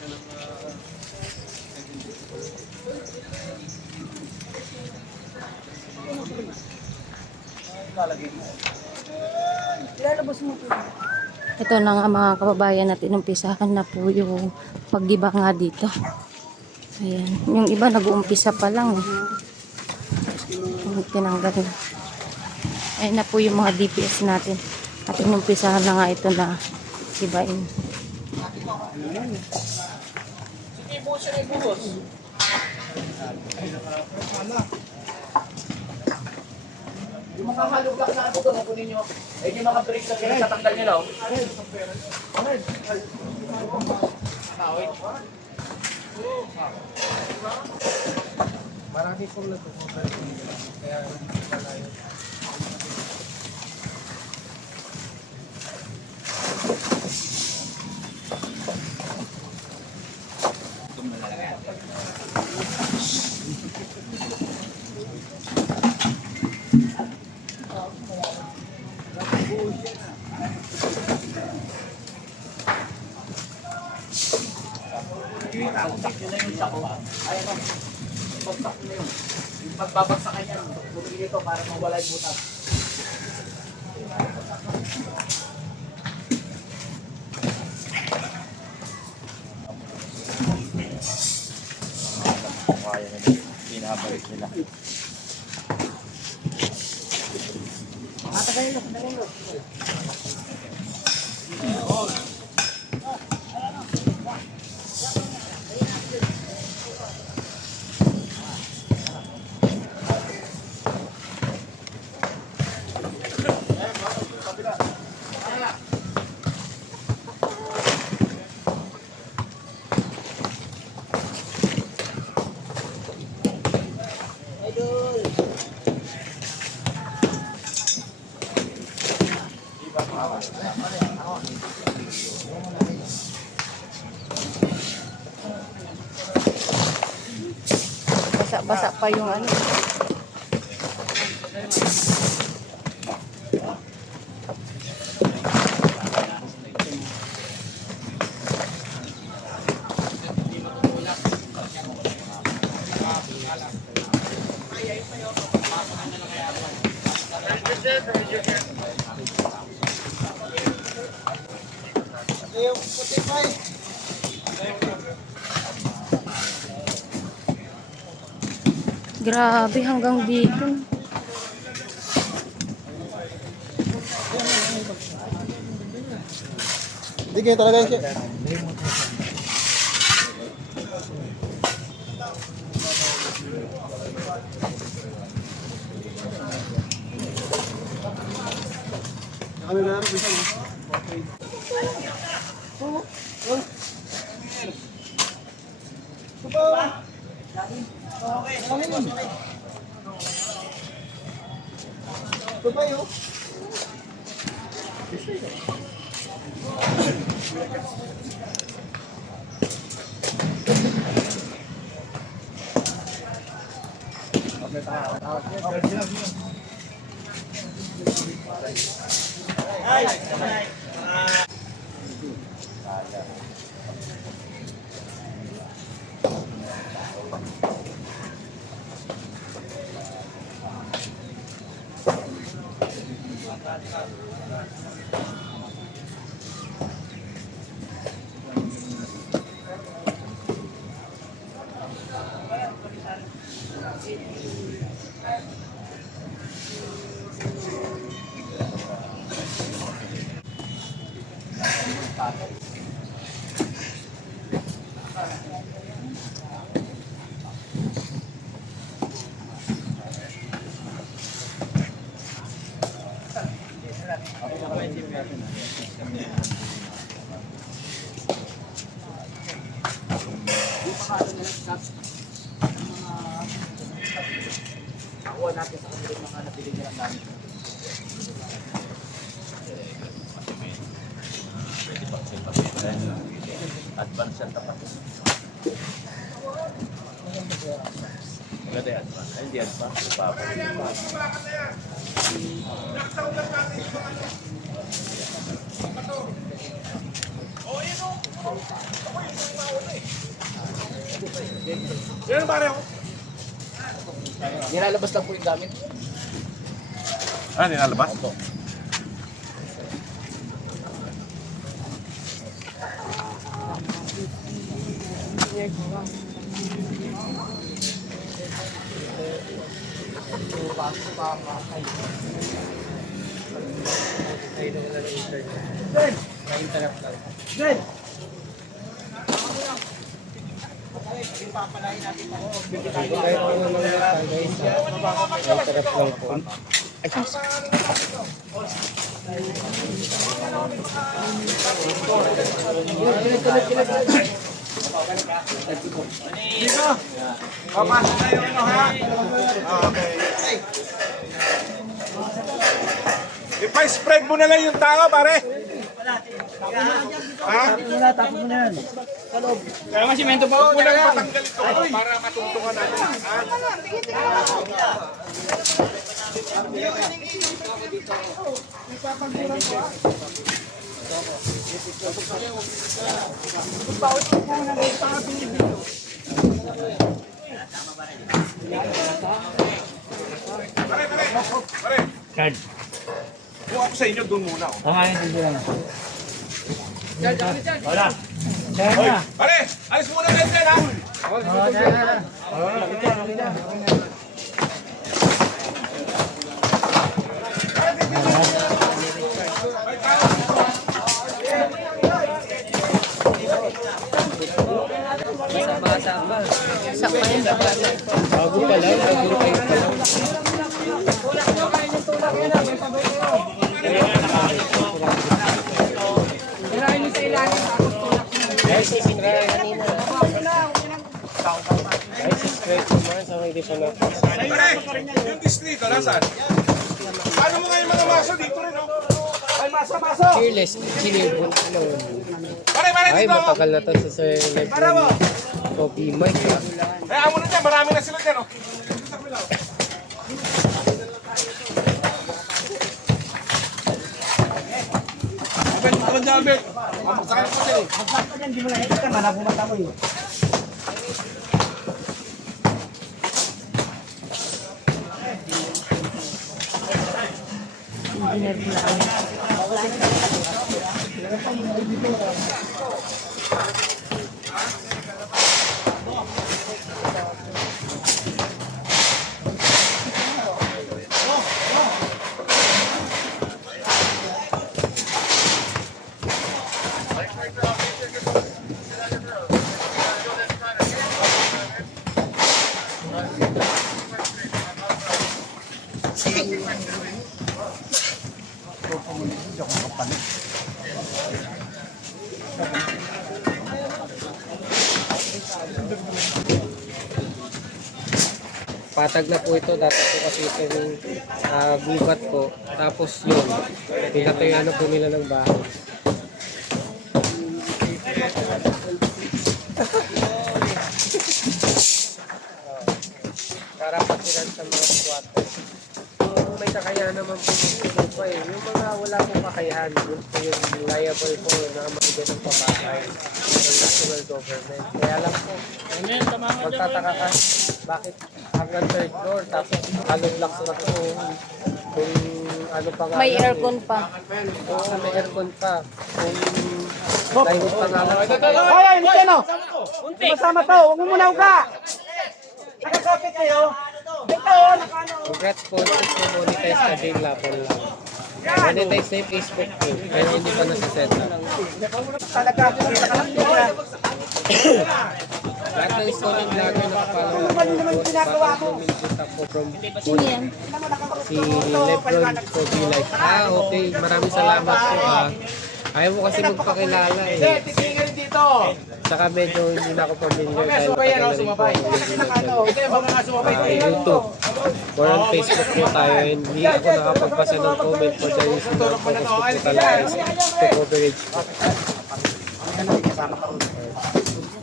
Ito na nga mga kababayan natin, umpisahan na po yung paggiba nga dito. Ayan. Yung iba nag-uumpisa pa lang. Tinanggal na. Ayan na po yung mga DPS natin. At inumpisahan na nga ito na gibain. Yung mga hollow block na ito, kunin nyo. Ayun yung mga bricks na pinatatanggal nyo lang. Marami pong nagpupunta. Kaya wala yun. Bagsak nyo na yung sako. Ayan o. Bagsak nyo na yun. Yung pagbabagsakan yan, bumili nito para mawala yung butas. Kaya nila. Pinabalik nila. Matagayin mo, matagayin mo. Basa-basa pa yung ano. Grabe hanggang dito. Hindi kayo talaga siya. Kami na rin bisa. Tumayo. Nakuha natin sa kanila yung mga nabili nilang gamit. Pwede pang sipapitan. Advance yan tapat. Maganda yan advance. Ay, hindi advance. Yan pare ako. Nilalabas lang po yung gamit. Ah, nilalabas? Papasok na yung ano ha? Okay. Ipa-spread mo na lang yung tao pare. Ha? Kaya nga simento pa Huwag mo lang patanggal ito para matutukan natin. Ha? Pare, pare. Pare. Card. Kung ako sa inyo, doon muna. Oh. Tama yun, hindi lang. Wala. Kaya Hoy, na. pare, alis muna kayo dyan ha. Sa pa yun. Bago pa lang, bago kayo pa lang. Pare, yung distrito, nasaan? Paano mo nga yung mga maso dito rin, oh? Ay, maso, maso! Fearless, sinibon ko lang. Pare, pare, Ay, dito! matagal na to sa Sir Lebron. Kobe Mike. Kaya mo na dyan, marami na sila dyan, oh. Albert, naman dyan, Albert. Magsakay mo kasi. Patag na po ito. Dati po kasi ito yung gubat po. Tapos yun. Pinatayano po nila ng bahay. Para patiran sa mga squatter. Kung may kakayahan naman po yung pa eh. Yung mga wala pong kakayahan, yun po yung liable po na magiging ng pabahay ng national government. Kaya lang po, magtataka ka, bakit hanggang third floor, tapos halong blocks na po kung ano pa nga. May lang aircon pa. Oo, may aircon pa. Kung dahil pa nga lang sa Hoy, hoy, Luciano! Masama to, huwag mo muna uga! Nakakapit kayo? Ito, nakano? congrats po, monetize ka din lapon lang. Monetize na yung Facebook ko, pero hindi pa nasa set up. Talaga, nakakapit. Lahat ng story vlogger na kapalaw ako, bakit ako from Sino yan? si Lebron Kobe Life. Ah, okay. Maraming salamat po. Ayaw mo kasi magpakilala eh. Tingin ka rin dito. Saka medyo hindi na ako familiar dahil Sumabay yan, matagal na rin po sumabay. ako hindi Ano, ito yung mga nga sumabay. YouTube. Or on Facebook po tayo. Hindi ako nakapagpasa ng comment for the reason na focus ko po talaga is to coverage po.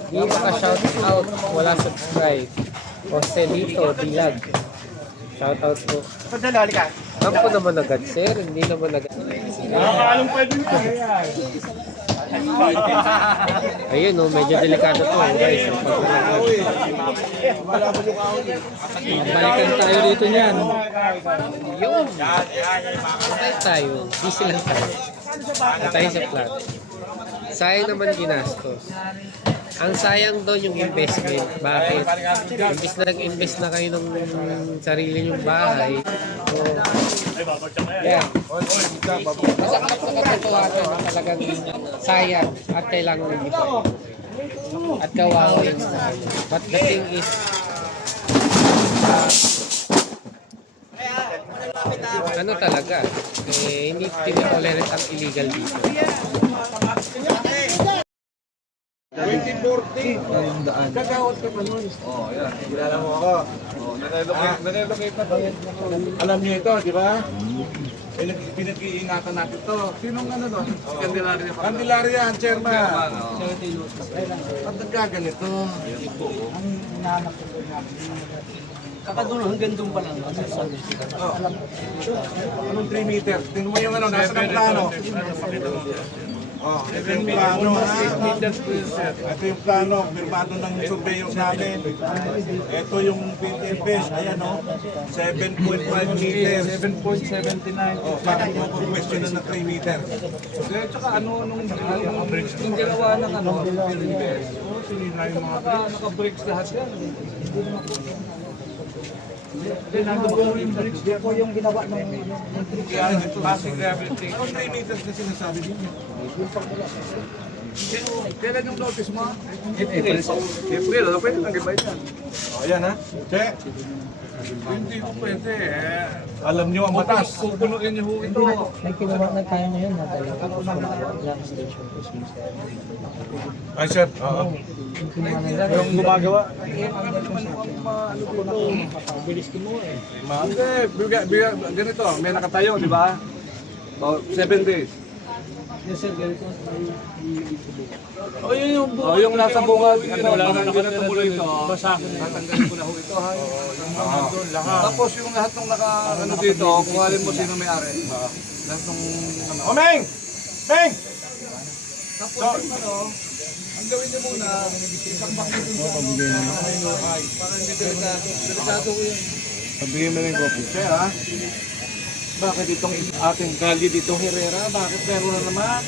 Di maka-shout out, wala subscribe. Jose Dilag. Shout out po. Sandali, halika. Kampo naman agad, sir. Hindi naman agad. Nakakaalong pwede nyo. Ayun, no, medyo delikado to, guys. Balikan tayo dito niyan. Yun. Patay tayo. Busy lang tayo. Patay sa flat. Sayang naman ginastos. Ang sayang doon yung investment. Bakit? Imbis na nag-invest na kayo ng sarili yung bahay. So, yeah. Basta nakakatuwa na talagang sayang at kailangan ng iba. At kawawa yung sayang. But the thing is, ano talaga, hindi tinitolerate ang illegal dito. 2040. Gagawad ka pa nun. Oh, yan. Kilala mo ako. Oh, nanelocate na ba? Alam niyo ito, di ba? Pinag-iingatan natin to. Sinong ano to? Si Candelaria. Candelaria, ang chairman. At nagkaganito. Kakadulo hanggang doon pa lang. Anong 3 meters? Tingnan mo yung ano, nasa ng plano. Oh, ito yung plano ha. Ito yung plano, firmado ng surveyor namin. Ito yung PTFS, ayan o, 7.5 meters. 7.79. Oh, bakit mo po question na 3 meters? Tsaka nung ginawa ng PTFS, Sinila yung mga bricks. naka-breaks lahat yan. Po yung ginawa ng Passing gravity. Anong 3 meters na sinasabi din? Kailan yung notice mo? April. April, ano pwede nang gibay yan? O, ayan ha. Check. Hindi ko pwede Alam nyo ang batas. Pupunuin niyo ho ito. may kinuha na tayo ngayon na talaga lang station po Ay, sir. Oo. yung gumagawa. Hindi, ganito, may nakatayo, di ba? 7 days. Yes sir, ganito. Yung nasa bungad, wala na nakatumuloy ito. Tatanggalin ko na ho ito, ha? Tapos yung lahat ng ano dito, kuhalin mo sino may-ari. Lahat ng O, Meng! Meng! Tapos yung ano, ang gawin niyo muna, isang bakit dun sa para hindi delikado ko yun. Sabihin mo na yung coffee. Sir, ha? Bakit itong ating kalye dito, Herrera? Bakit meron na naman?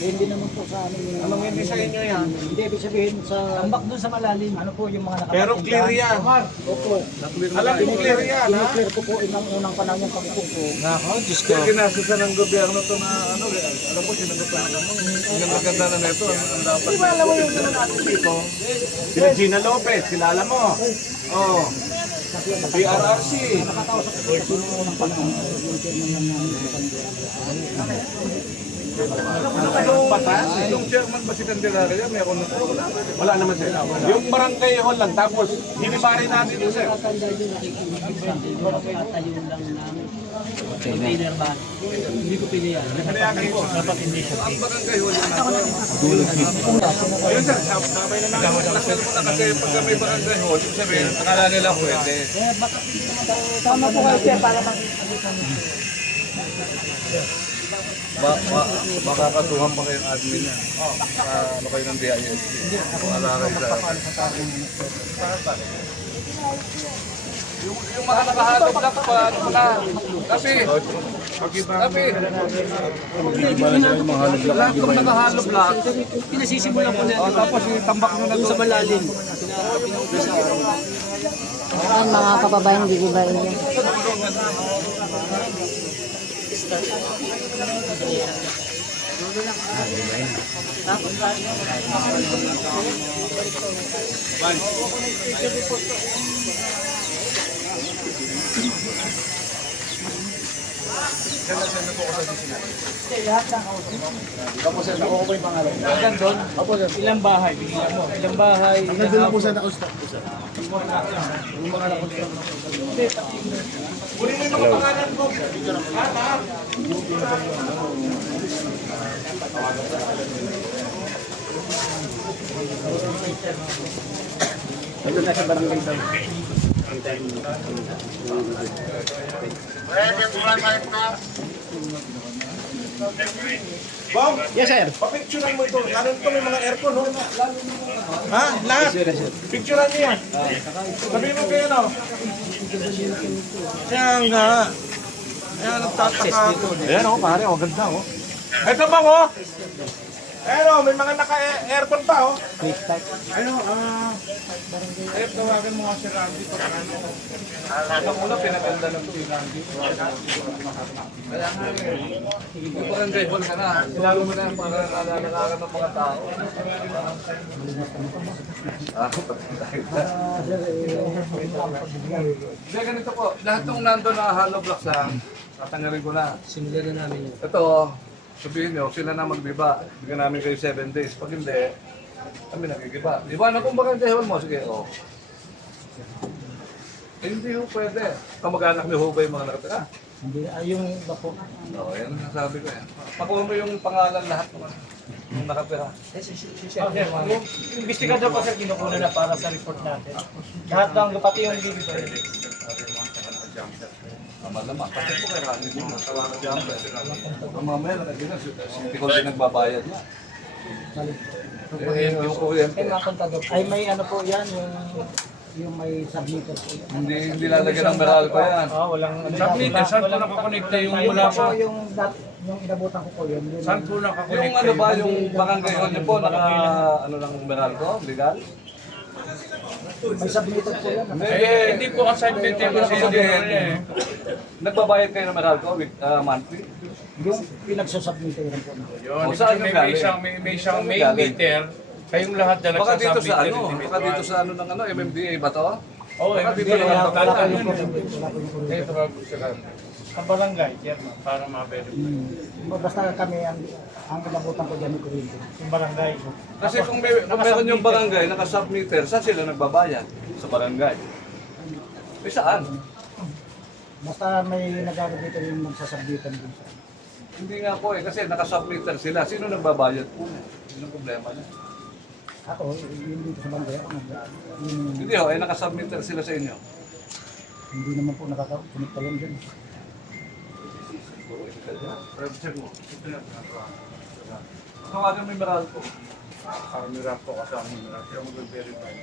Hindi naman po sa amin yung... Anong hindi sa inyo yan? Hindi, ibig sabihin sa... Tambak doon sa malalim. Ano po yung mga nakapatid? Pero clear yan. Opo. Alam ko clear yan, ha? Clear ko po inang unang panahon yung pagpupo ko. Nako, Diyos ko. Kaya ginasusan ng gobyerno to na ano, alam ko, sinagutan na mo. Ang maganda na nito, ang dapat. Di ba alam mo yung gano'n natin dito? Sila Gina Lopez, kilala mo. Oh. PRRC. Nakakausap ko po yung unang panahon. Yung chairman ng Yung batas, yung chairman ba si Candelaria, meron na po. Wala naman sir. Yung barangay hall lang, tapos hinibari natin ito sir. container ba? Hindi ko pili yan. Dapat hindi siya. Ang barangay hall lang natin. Ayun sir, sabay na namin. Nakasal mo na kasi pag may barangay hall, yung sabihin, nakala nila pwede. Tama po kayo sir, para Makakatuhan pa kayong admin yan. Ano kayo ng DIS? Wala kayo sa... Yung mga nakahatog lang paano mo na. Kasi, lahat ng nakahalog lang. pinasisimulan po natin. Tapos itambak nyo na doon sa malalim. Ayan mga kababayan, gigibain yan. Hanggang doon, ilang bahay, bigyan mo. Ilang bahay, ilang Nandun lang po sa nakaustak po sir. Yung mga nakaustak. Kunin mo yung pangalan ko. Nandun na sa barangay sir. Bong, Yes, sir. papicturean mo ito. Ano ito may mga aircon, no? Ha? Lahat? Picturean niyo yan. Sabihin mo kayo, no? Kaya nga. Kaya nagtataka ako. Ayan, oh, pare, oh, ganda, oh. Ito bang, oh? Ayan, oh, may mga naka-aircon pa, oh. Ano, ay, tawagan mo nga si Randy para ano. Ang una, pinaganda ng ito, Randy. Kaya nga, yung barangay hall ka na. Ilago mo na yung para nalalakan ng mga tao. Hindi, ganito po. Lahat ng nandun na hollow blocks lang, tatanggalin ko na. Simulan na namin yun. Ito, sabihin nyo, sila na magbiba. Bigyan namin kayo 7 days. Pag hindi, kami nagigiba. Di ba? Ano kung bakit hall mo? Sige, oh. Eh, hindi ho pwede. Kamag-anak ni Hubay yung mga nakatira. Hindi, yung iba po. Oo, yan ang sabi ko yan. Pakuha mo yung pangalan lahat ng nakatira. Investigador pa sir, kinukuna na para sa report natin. Lahat ng pati yung dito. Tama-tama. Kasi po kay Randy din. Tawagan niya ang pwede. Ang mamaya, nakaginas. Hindi ko din nagbabayad niya. Eh, yung kuryente. Ay, may ano po yan, yung may submitter po yan. Hindi lalagyan ng Meralco yan. Walang ano. Submitter, saan po nakakonekta yung mula sa... Yung inabutan ko po yun. Saan po Yung nakakonekta ano ba, yung barangay hall niyo po, naka ano ng Meralco, legal? May submitter po yan. Hindi po ang submitter kasi hindi naman eh. Nagbabayad kayo ng Meralco monthly? Yung pinagsasubmitter yan po. Yun, O, saan yung galing? may isang main Galing? meter, kayong lahat na Baka dito sa nagsasubmit ano? Baka dito sa ano ng ano, MMDA ba to? Oo, Baka dito hindi, lang ang Wala po tatan. yung kuryente. Wala po yung kuryente. Ito ba po sila? Sa barangay, chairman, para ma-verify. Basta kami, ang inabutan ko dyan yung kuryente. Yung barangay. Kasi kung meron yung barangay, naka-submeter, saan sila nagbabayad? Sa barangay. Eh saan? Basta may nagagawin dito yung magsasubmitan dun sa... Hindi nga po eh, kasi naka-submeter sila. Sino nagbabayad po? Yun ang problema niya. Ako, yun dito sa banday ako. Yung, Hindi ho, eh naka-submeter sila sa inyo. hindi naman po nakaka-connect pa lang dyan. Check mo. Tawagan mo yung Meralco. Para po kasama nila. Kaya mag-verify.